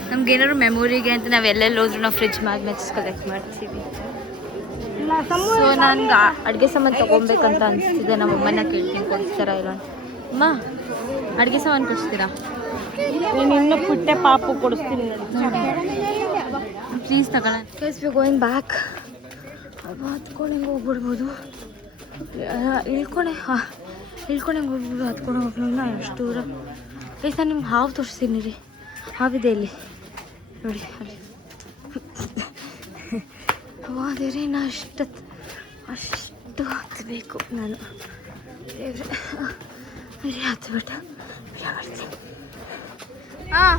ನಮ್ಗೆ ಏನಾದ್ರು ಮೆಮೊರಿಗೆ ಅಂತ ನಾವು ಎಲ್ಲೆಲ್ಲಿ ಹೋದ್ರು ನಾವು ಫ್ರಿಡ್ಜ್ ಮ್ಯಾಗ್ನೆಟ್ಸ್ ಕಲೆಕ್ಟ್ ಮಾಡ್ತೀವಿ. ಸೊ ನನ್ಗೆ ಅಡುಗೆ ಸಾಮಾನು ತೊಗೊಬೇಕಂತ ಅನಿಸ್ತಿದೆ. ನಮ್ಮ ಅಮ್ಮನ ಕೇಳ್ತೀನಿ ಕೊಡಿಸ್ತಾರ ಇಲ್ಲ. ಅಮ್ಮ ಅಡುಗೆ ಸಾಮಾನು ಕೊಡಿಸ್ತೀರಾ? ಇನ್ನು ಪುಟ್ಟೆ ಪಾಪು ಕೊಡಿಸ್ತೀನಿ ಪ್ಲೀಸ್ ತಗೊಳ್ಳೋಣ. Case we going back. ಹತ್ಕೊಂಡು ಹೆಂಗೆ ಹೋಗ್ಬಿಡ್ಬೋದು, ಇಳ್ಕೊಂಡೆ ಹೆಂಗೆ ಹೋಗ್ಬೋದು, ಹತ್ಕೊಂಡು ಹೋಗ್ಬೋದು. ಎಷ್ಟು ದೂರ ಪ್ಲೀಸ್. ನಾನು ನಿಮ್ಗೆ ಹಾವು ತೋರಿಸ್ತೀನಿ ರೀ. ಹಾವಿದೆ ಇಲ್ಲಿ ನೋಡಿ, ಅಲ್ಲಿ. ಅದೇ ನಾ ಅಷ್ಟು ಹತ್ತಬೇಕು ನಾನು. ಹತ್ಬಿಟ್ಟು ಮಾಡ್ತೀನಿ. ಹಾಂ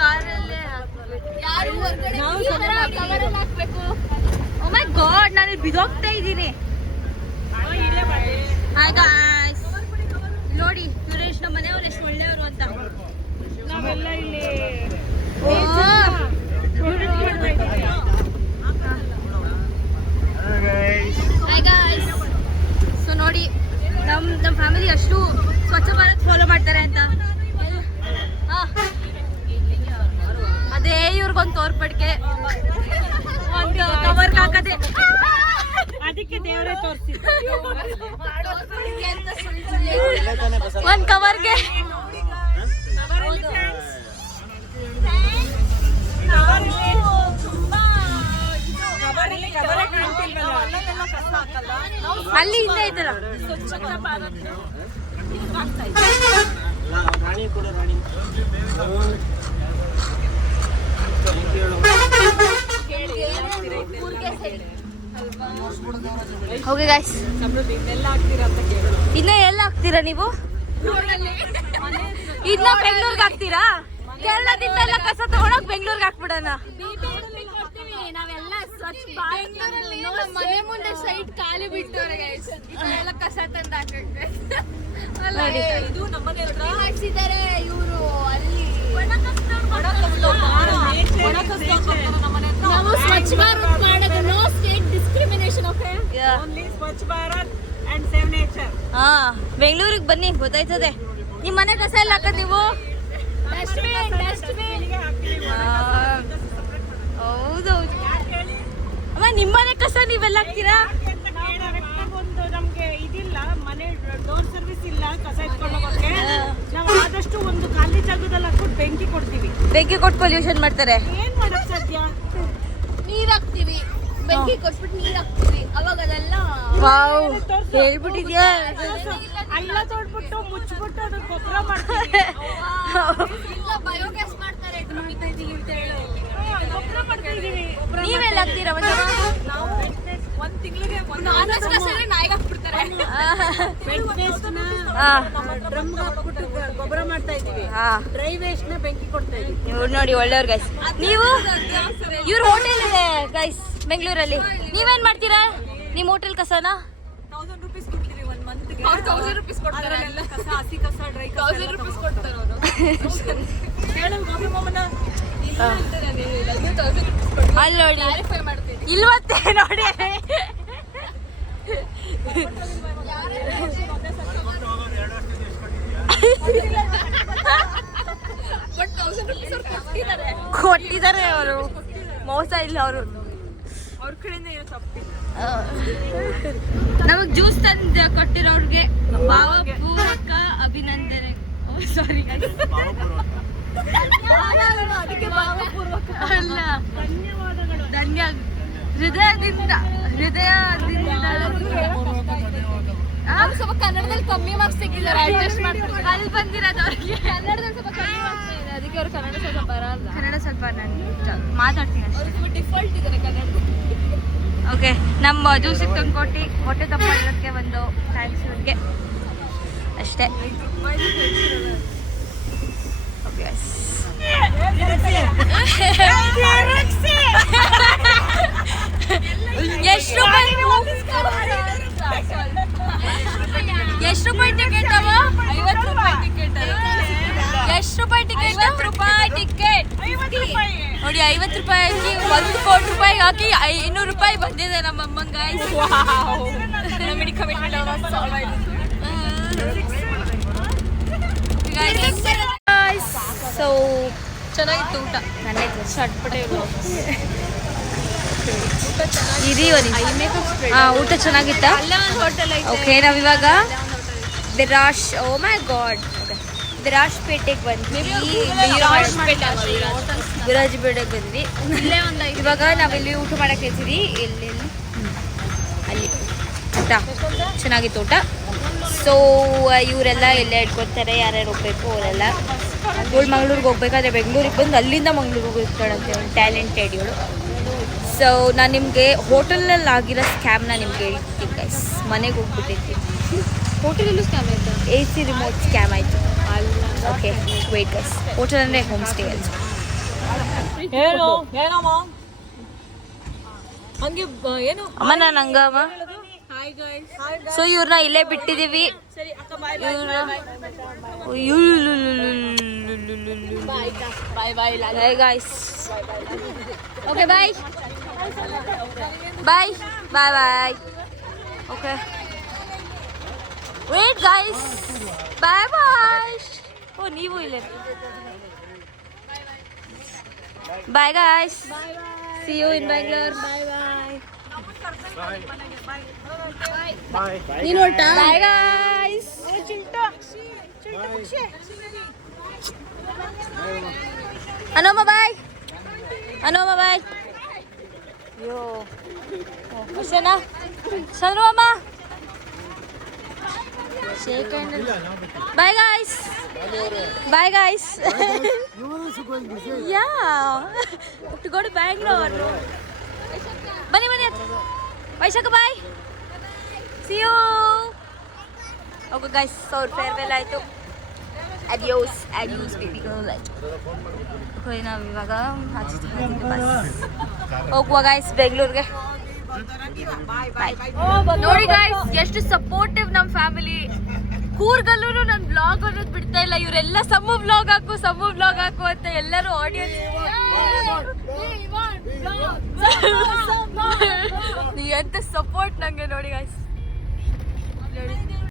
ಕಾರಲ್ಲೇ ಓ ಮೈ ಗಾಡ್, ನಾನು ಇಲ್ಲಿ ಬಿದೋಗ್ತಾ ಇದ್ದೀನಿ. ಹಾಯ್ ಗಾಯ್ಸ್, ನೋಡಿ ಸುರೇಶ್ ನಮ್ಮ ಮನೆಯವ್ರು ಎಷ್ಟು ಒಳ್ಳೆಯವರು ಅಂತ. ಹಾಯ್ ಗಾಯ್ಸ್, ಸೊ ನೋಡಿ ನಮ್ಮ ಫ್ಯಾಮಿಲಿ ಅಷ್ಟು ಸ್ವಚ್ಛ ಭಾರತ್ ಫಾಲೋ ಮಾಡ್ತಾರೆ ಅಂತ. ಅದೇ ಇವ್ರಿಗೊಂದು ತೋರ್ಪಡಿಕೆ, ಒಂದು ಕವರ್ ಹಾಕದೆ, ಅದಕ್ಕೆ ದೇವರೇ ತೋರಿಸಿ ಒಂದು ಕವರ್ಗೆ ಅಲ್ಲಿ ಹಿಂದೆ ಐತಲ್ಲ. ಓಕೆ ಗಾಯ್ಸ್, ಇನ್ನ ಎಲ್ಲ ಹಾಕ್ತೀರಾ ನೀವು? ಇನ್ನ ಬೆಂಗಳೂರಿಗೆ ಹಾಕ್ತೀರಾ? ಕೇರಳದಿಂದ ಎಲ್ಲ ಕಸ ತಗೊಂಡೋಗಿ ಬೆಂಗಳೂರಿಗೆ ಹಾಕ್ಬಿಡೋಣ. ಮನೆ ಮುಂದೆ ಸೈಡ್ ಖಾಲಿ ಬಿಟ್ಟವ್ರೆ ಗೈಸ್, ಎಲ್ಲ ಕಸ ತಂದು ಹಾಕಕ್ಕೆ. ಇದು ನಮ್ಮನೆ ಹಾಕ್ಸಿದ್ದಾರೆ ಇವರು. ಅಲ್ಲಿ ನಾವು ಸ್ವಚ್ಛ ಭಾರತ್ ಮಾಡೋದು, no state discrimination. Okay, only Swachh Bharat and save nature. ಹಾ, ಬೆಂಗಳೂರಿಗೆ ಬನ್ನಿ, ಗೊತ್ತಾಯ್ತದೆ. ನಿಮ್ಮ ಮನೆ ಕಸ ಎಲ್ಲ ಹಾಕೋದು ನೀವು? ಹೌದು. ಅಮ್ಮ, ನಿಮ್ಮನೆ ಕಸ ನೀವೆಲ್ಲ ಹಾಕ್ತೀರಾ? ಒಂದು ನಮ್ಗೆ ಇದಿಲ್ಲ, ಮನೆ ಡೋರ್ ಸರ್ವಿಸ್ ಇಲ್ಲ ಕಸ ಎತ್ಕೊಂಡು ಹೋಗೋಕೆ. ನಾವು ಆದಷ್ಟು ಒಂದು ಖಾಲಿ ಜಾಗದಲ್ಲಿ ಹಾಕ್ಬಿಟ್ಟು ಬೆಂಕಿ ಕೊಡ್ತೀವಿ. ಬೆಂಕಿ ಕೊಟ್ಟು ಪೊಲ್ಯೂಷನ್ ಮಾಡ್ತಾರೆ. ಏನ್ ಮಾಡೋದು ಸದ್ಯ? ನೀರ್ ಹಾಕ್ತಿವಿ, ಬೆಂಕಿ ಕೊಟ್ಬಿಟ್ಟು ನೀರ್ ಹಾಕ್ತಿವಿ, ಅವಾಗ ಅದೆಲ್ಲ ವಾವ್, ಹೇಳ್ಬಿಟ್ಟಿದ್ಯಾ? ಅಲ್ಲ ತೊಡ್ಬಿಟ್ಟು ಮುಚ್ಚಿಬಿಟ್ಟು ಅದಕ್ಕೆ ಗೊಬ್ಬರ ಮಾಡ್ತೀವಿ. ಇಲ್ಲ ಬಯೋಗ್ಯಾಸ್ ಮಾಡ್ತಾರೆ. ಗೊಬ್ಬರ ಮಾಡ್ತಿದೀವಿ. ನೀವೆಲ್ಲ ಹಾಕ್ತೀರಾ? ನಾವು ಒಂದ್ ತಿಂಗಳಿಗೆ ನಾನ್ ವೆಜ್ ಕಸ ನಾಯಿಗೆ ಹಾಕ್ಬಿಡ್ತಾರೆ. ಡ್ರಮ್ ಹಾಕ್ಬಿಟ್ಟು ಗೊಬ್ಬರ ಮಾಡ್ತಾ ಇದೀವಿ. ಡ್ರೈ ವೇಸ್ಟ್ ನ ಬೆಂಕಿ ಕೊಡ್ತಾ ಇದೀವಿ. ಇವ್ರು ನೋಡಿ ಒಳ್ಳೆಯವ್ರು ಗೈಸ್. ನೀವು? ಇವ್ರ ಹೋಟೆಲ್ ಇದೆ ಗೈಸ್ ಬೆಂಗಳೂರಲ್ಲಿ. ನೀವೇನ್ ಮಾಡ್ತೀರಾ ನಿಮ್ಮ ಹೋಟೆಲ್ ಕಸನ? 1000 ರೂಪೀಸ್ ಕೊಡ್ತೀವಿ ಒಂದ್ ಮಂತ್ಗೆ. 1000 ರೂಪೀಸ್ ಕೊಡ್ತಾರೆ. ಕಸ, ಹಸಿ ಕಸ, ಡ್ರೈ ಕಸ 1000 ರೂಪೀಸ್ ಕೊಡ್ತಾರೆ ಅವರು. ಹೇಳು ಗೋಪಿ ಮಾಮನ. ಅಲ್ಲಿ ನೋಡಿ, ಕ್ಲಾರಿಫೈ ಮಾಡ್ತೀನಿ. ಇಲ್ವತ್ತೆ ನೋಡಿ. ಬಟ್ 1000 ರೂಪೀಸ್ ಅವ್ರು ಕೊಟ್ಟಿದ್ದಾರೆ. ಕೊಟ್ಟಿದ್ದಾರೆ ಅವರು, ಮೋಸ ಇಲ್ಲ ಅವರು. ಅವ್ರ ಕಡೆಯಿಂದ ಏನೋ ತಪ್ಪಿಲ್ಲ. ನಮಗ್ ಜ್ಯೂಸ್ ತಂದು ಕೊಟ್ಟಿರೋರ್ಗೆ ಭಾವಪೂರ್ವಕ ಅಭಿನಂದನೆ. ಸಾರಿ ಅಲ್ಲ, ಧನ್ಯ, ಹೃದಯದಿಂದ ಸ್ವಲ್ಪ ಕನ್ನಡದಲ್ಲಿ ಕಮ್ಮಿ ಮಾರ್ಕ್ಸ್ ತೆಗಿದ್ದಾರೆ, ಅಡ್ಜಸ್ಟ್ ಮಾಡ್ತಾರೆ. ಅಲ್ಲಿ ಬಂದಿರೋದು ಅವ್ರಿಗೆ ಕನ್ನಡದಲ್ಲಿ ಸ್ವಲ್ಪ ಕಮ್ಮಿ ಮಾರ್ಕ್ಸ್ ಇದೆ, ಅದಕ್ಕೆ ಅವ್ರು ಕನ್ನಡ ಸ್ವಲ್ಪ ಬರಲ್ಲ. ಕನ್ನಡ ಸ್ವಲ್ಪ ನಾನು ಮಾತಾಡ್ತೀನಿ ಅಷ್ಟೇ. ಅವ್ರು ಸ್ವಲ್ಪ ಡಿಫಾಲ್ಟ್ ಇದ್ದಾರೆ ಕನ್ನಡ. ಓಕೆ, ನಮ್ಮ ಜ್ಯೂಸಿಗೆ ತಂದ್ಕೊಟ್ಟು ಹೊಟ್ಟೆ ತಪ್ಪಿರೋದಕ್ಕೆ ಒಂದು ಥ್ಯಾಂಕ್ಸ್ ಇವ್ರಿಗೆ ಅಷ್ಟೇ. ಎಷ್ಟು ರೂಪಾಯಿ ಟಿಕೆಟ್ ಅವ? 50 ರೂಪಾಯಿ ಟಿಕೆಟ್. ಎಷ್ಟು ರೂಪಾಯಿ ಟಿಕೆಟ್? 50 ರೂಪಾಯಿ ಟಿಕೆಟ್ ನೋಡಿ. 50 ರೂಪಾಯಿ ಹಾಕಿ 1 ಕೋಟಿ ರೂಪಾಯಿ ಹಾಕಿ 500 ರೂಪಾಯಿ ಬಂದಿದೆ ನಮ್ಮ ಅಮ್ಮಂಗ. ಸೊ ಚೆನ್ನಾಗಿತ್ತು ಊಟ. ನನ್ನೇ ಚಟ್ಪಟೆ ಇರಿ ಊಟ ಚೆನ್ನಾಗಿತ್ತ? ಅಲ್ಲೇ ಒಂದು ಹೋಟೆಲ್ ಐತೆ. ಓಕೆ, ನಾವಿವಾಗ ಬಿರಾಶ್, ಓ ಮೈ ಗಾಡ್, ವಿರಾಜ್ಪೇಟೆಗೆ ಬಂದ್ವಿ. ವಿರಾಜ್ಪೇಟೆಗೆ ಬಂದ್ವಿ. ಇವಾಗ ನಾವಿಲ್ಲಿ ಊಟ ಮಾಡಕ್ಕೆ ಹೇಳ್ತೀವಿ. ಎಲ್ಲೆಲ್ಲಿ ಅಲ್ಲಿ ಊಟ ಚೆನ್ನಾಗಿತ್ತು ಊಟ. ಸೊ ಇವರೆಲ್ಲ ಎಲ್ಲ ಇಟ್ಕೊತಾರೆ, ಯಾರ್ಯಾರು ಹೋಗ್ಬೇಕು ಅವರೆಲ್ಲ. ಇವಳು ಮಂಗ್ಳೂರಿಗೆ ಹೋಗ್ಬೇಕಾದ್ರೆ ಬೆಂಗಳೂರಿಗೆ ಬಂದು ಅಲ್ಲಿಂದ ಮಂಗ್ಳೂರಿಗೆ ಹೋಗ್ತಾಳಂತೆ, ಒಂದು ಟ್ಯಾಲೆಂಟೆಡ್ ಇವಳು. ಸೊ ನಾನು ನಿಮಗೆ ಹೋಟೆಲಲ್ಲಿ ಆಗಿರೋ ಸ್ಕ್ಯಾಮ್ನ ನಿಮ್ಗೆ ಹೇಳ್ತೀನಿ ಗೈಸ್. ಮನೆಗೆ ಹೋಗ್ಬಿಟ್ಟಿರ್ತೀನಿ. ಹೋಟೆಲಲ್ಲೂ ಸ್ಕ್ಯಾಮ್ ಆಯ್ತಾ? AC ರಿಮೋಟ್ ಸ್ಕ್ಯಾಮ್ ಆಯಿತು. ಓಕೆ ವೇಟ್ ಗೈಸ್, ಹೋಟೆಲ್ ಅಂದರೆ ಹೋಮ್ ಸ್ಟೇ ಅಲ್ಲ. ಹಂಗೆ ಏನು ಅಮ್ಮ ನಾನು ಹಂಗಮ್ಮ. ಹಾಯ್ ಗೈಸ್ ಸೊ ಇವ್ರನ್ನ ಇಲ್ಲೇ ಬಿಟ್ಟಿದೀವಿ. ಸರಿ ಅಕ್ಕ ಬಾಯ್ ಬಾಯ್ ಬಾಯ್ Hey guys. Okay, bye. Bye. Bye bye. Okay. Wait guys. Bye bye. Oh, ನೀವು ಇಲ್ಲೇ. Bye guys. See you in Bangalore. Bye bye. ನೀನು ಹೊರಟ? Bye guys. ಅನೋಮ ಬಾಯ್. ಅನೋಮ ಬಾಯ್. ಅಯ್ಯೋ ಅಷ್ಟೇನಾ? Chandramma shake hand. Bye guys. Bye guys. Yeah to go to Bangalore. ಬನ್ನಿ ಬನ್ನಿ Vaishakha bye. See you. Okay guys, so farewell ಆಯಿತು. Adios adios baby girl. ನಾವು ಇವಾಗ ಹೋಗುವ ಗಾಯ್ಸ್ ಬೆಂಗಳೂರಿಗೆ. ನೋಡಿ ಗಾಯ್ಸ್ ಎಷ್ಟು ಸಪೋರ್ಟಿವ್ ನಮ್ಮ ಫ್ಯಾಮಿಲಿ. ಕೂರ್ಗಲ್ಲೂ ನನ್ನ ಬ್ಲಾಗ್ ಅನ್ನೋದು ಬಿಡ್ತಾ ಇಲ್ಲ. ಇವರೆಲ್ಲ ಸಮ್ಮು ಬ್ಲಾಗ್ ಹಾಕು ಅಂತ ಎಲ್ಲರೂ ಆಡಿಯನ್ಸ್ ಎಂತ ಸಪೋರ್ಟ್ ನಂಗೆ ನೋಡಿ ಗಾಯ್ಸ್.